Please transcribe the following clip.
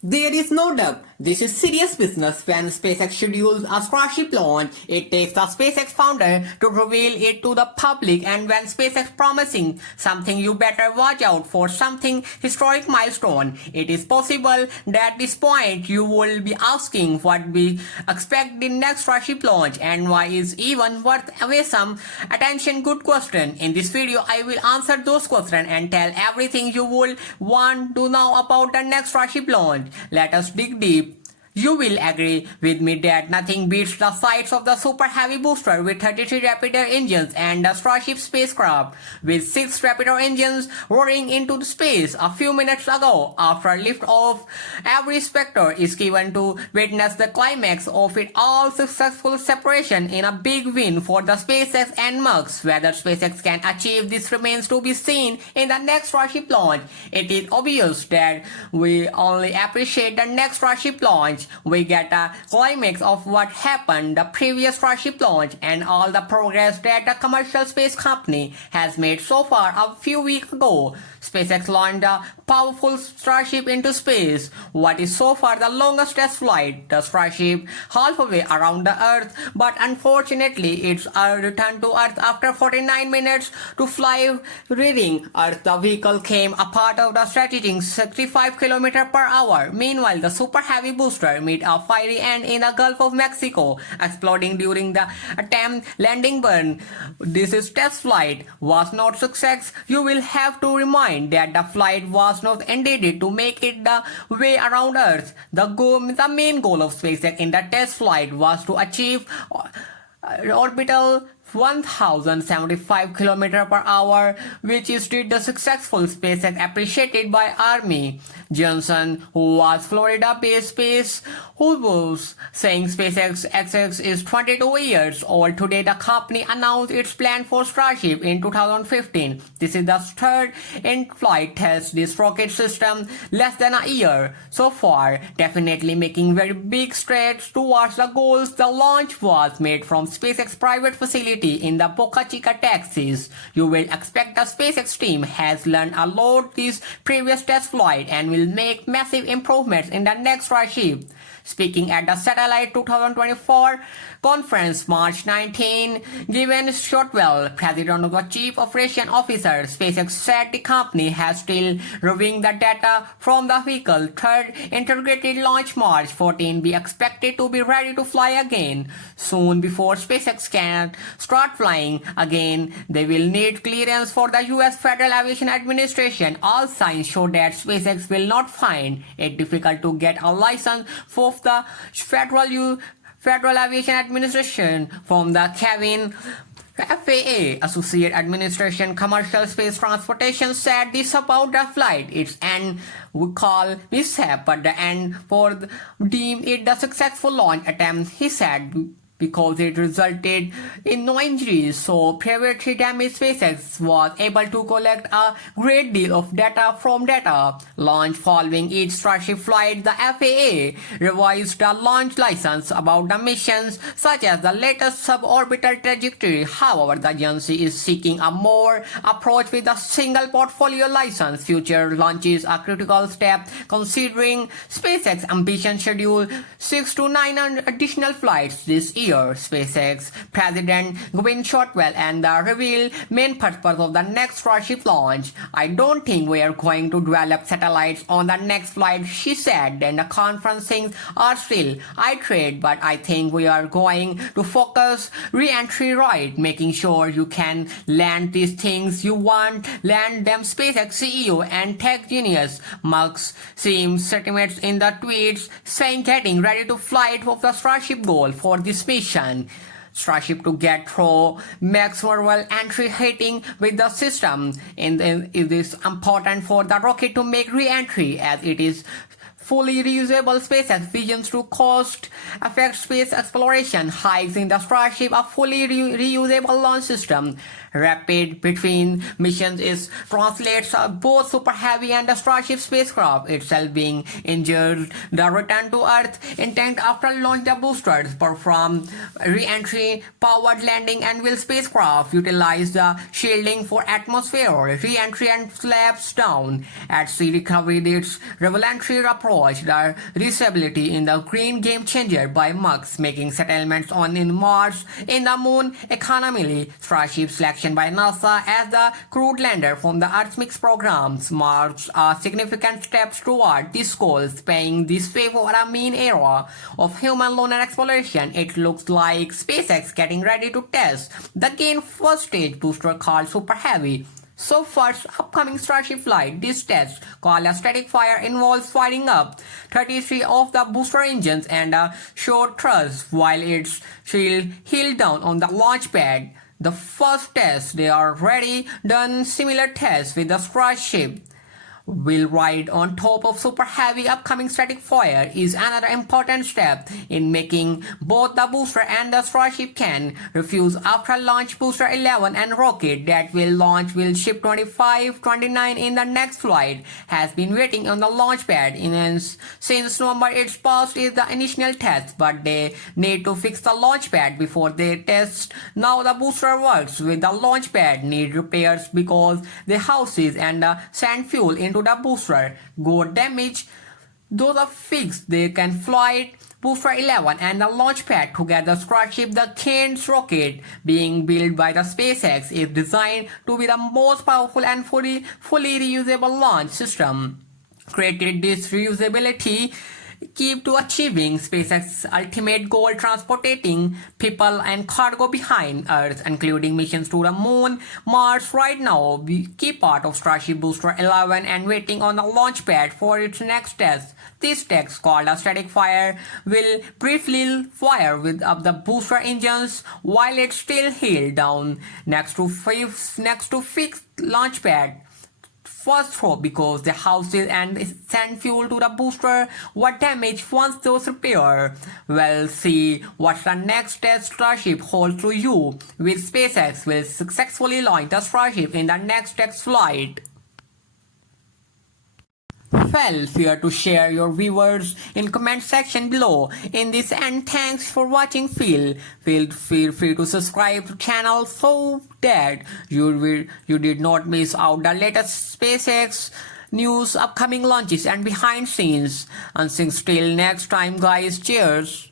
There is no doubt this is serious business when SpaceX schedules a Starship launch. It takes the SpaceX founder to reveal it to the public, and when SpaceX promising something, you better watch out for something historic milestone. It is possible that at this point you will be asking what we expect the next Starship launch and why is even worth away some attention. Good question. In this video I will answer those questions and tell everything you will want to know about the next Starship launch. Let us dig deep. You will agree with me that nothing beats the sights of the Super Heavy booster with 33 Raptor engines and the Starship spacecraft with 6 Raptor engines roaring into space a few minutes ago. After liftoff, every spectator is given to witness the climax of it all, successful separation in a big win for the SpaceX and Musk. Whether SpaceX can achieve this remains to be seen in the next Starship launch. It is obvious that we only appreciate the next Starship launch. We get a climax of what happened the previous Starship launch and all the progress that the commercial space company has made so far. A few weeks ago, SpaceX launched a powerful Starship into space. What is so far the longest test flight, the Starship halfway around the Earth, but unfortunately it's returned to Earth after 49 minutes to fly reading Earth. The vehicle came apart of the strategic 65 km per hour. Meanwhile, the Super Heavy booster made a fiery end in the Gulf of Mexico, exploding during the attempt landing burn. This is test flight was not success. You will have to remind that the flight was not intended to make it the way around Earth. The main goal of SpaceX in the test flight was to achieve orbital 1075 km per hour, which is still the successful SpaceX appreciated by Army. Johnson, who was Florida-based space, who was saying SpaceX is 22 years old. Today, the company announced its plan for Starship in 2015. This is the third in-flight test this rocket system less than a year. So far, definitely making very big strides towards the goals. The launch was made from SpaceX private facility in the Boca Chica, Texas. You will expect the SpaceX team has learned a lot this previous test flight and will make massive improvements in the next Starship. Speaking at the Satellite 2024 conference March 19, given Shotwell, president of the Chief Operation Officer, SpaceX said the company has still reviewing the data from the vehicle. Third integrated launch March 14 be expected to be ready to fly again. Soon before SpaceX can start flying again, they will need clearance for the US Federal Aviation Administration. All signs show that SpaceX will not find it difficult to get a license for the Federal Aviation Administration from the Kevin FAA, Associate Administration Commercial Space Transportation, said this about the flight. Its end we call mishap, but the end for deem it the successful launch attempt, he said, because it resulted in no injuries. So previously damaged SpaceX was able to collect a great deal of data from data launch following each Starship flight. The FAA revised the launch license about the missions, such as the latest suborbital trajectory. However, the agency is seeking a more approach with a single portfolio license. Future launches are a critical step considering SpaceX ambition schedule 6 to 9 additional flights this year. SpaceX President Gwynne Shotwell and the reveal main purpose of the next Starship launch. I don't think we are going to develop satellites on the next flight, she said. And the conference things are still iterate, but I think we are going to focus re-entry right, making sure you can land these things you want, land them. SpaceX CEO and tech genius Musk seems sentiment in the tweets saying getting ready to flight of the Starship goal for this mission. Starship to get through max verbal entry hitting with the system. It is important for the rocket to make re-entry as it is fully reusable. SpaceX visions to cost effect space exploration hikes in the Starship, a fully reusable launch system rapid between missions is translates both Super Heavy and the Starship spacecraft itself being injured. The return to Earth intent after launch the boosters perform re-entry powered landing and will spacecraft utilize the shielding for atmosphere re-entry and slaps down at sea recovery. Its revolutionary approach the reusability in the green game changer by Mux making settlements on in Mars in the moon economically. Starship selection by NASA as the crewed lander from the Earth Mix programs marks a significant step toward this goal, paying this way for a mean era of human lunar exploration. It looks like SpaceX getting ready to test the gain first stage booster called Super Heavy. So first upcoming Starship flight, this test, called a static fire, involves firing up 33 of the booster engines and a short thrust while it's still held down on the launch pad. The first test, they are already done similar tests with the Starship. Will ride on top of Super Heavy. Upcoming static fire is another important step in making both the booster and the Starship can refuse after launch. Booster 11 and rocket that will launch will ship 25-29 in the next flight has been waiting on the launch pad since November. Its past is the initial test, but they need to fix the launch pad before they test. Now the booster works with the launch pad need repairs because the houses and the sand fuel into the booster got damaged. Those are fixed. They can fly Booster 11 and the launch pad together. Starship, the Cairns rocket being built by the SpaceX, is designed to be the most powerful and fully reusable launch system. Created this reusability key to achieving SpaceX's ultimate goal, transporting people and cargo behind Earth, including missions to the moon, Mars. Right now, key part of Starship Booster 11 and waiting on the launch pad for its next test. This test, called a static fire, will briefly fire with up the booster engines while it's still held down next to fixed launch pad. First throw because the houses and sand fuel to the booster were damaged. Once those repair, we'll see what the next test Starship holds to you. With SpaceX will successfully launch the Starship in the next test flight. Feel free to share your viewers in comment section below. In this end, thanks for watching. Feel free to subscribe to channel so that you did not miss out the latest SpaceX news, upcoming launches and behind scenes. And till next time guys, cheers.